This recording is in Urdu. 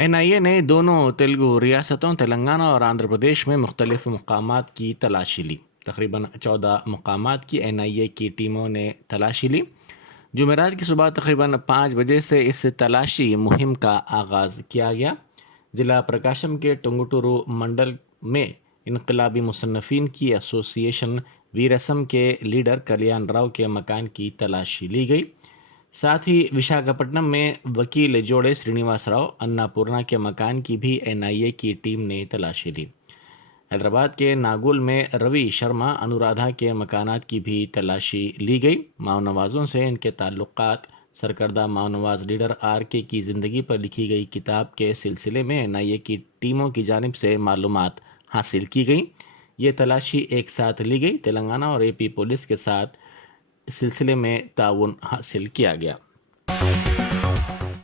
NIA نے دونوں تیلگو ریاستوں تلنگانہ اور آندھرا پردیش میں مختلف مقامات کی تلاشی لی۔ تقریباً 14 مقامات کی NIA کی ٹیموں نے تلاشی لی۔ جمعرات کی صبح تقریباً 5 بجے سے اس تلاشی مہم کا آغاز کیا گیا۔ ضلع پرکاشم کے ٹنگٹورو منڈل میں انقلابی مصنفین کی ایسوسی ایشن ویرسم کے لیڈر کلیان راؤ کے مکان کی تلاشی لی گئی۔ ساتھ ہی وشاکھاپٹنم میں وکیل جوڑے سرینیواس راؤ انا پورنا کے مکان کی بھی NIA کی ٹیم نے تلاشی لی۔ حیدرآباد کے ناگول میں روی شرما انورادھا کے مکانات کی بھی تلاشی لی گئی۔ ماؤ نوازوں سے ان کے تعلقات، سرکردہ ماؤ نواز لیڈر RK کی زندگی پر لکھی گئی کتاب کے سلسلے میں NIA کی ٹیموں کی جانب سے معلومات حاصل کی گئی۔ یہ تلاشی ایک ساتھ لی گئی۔ تلنگانہ اور AP پولیس کے ساتھ اس سلسلے میں تعاون حاصل کیا گیا۔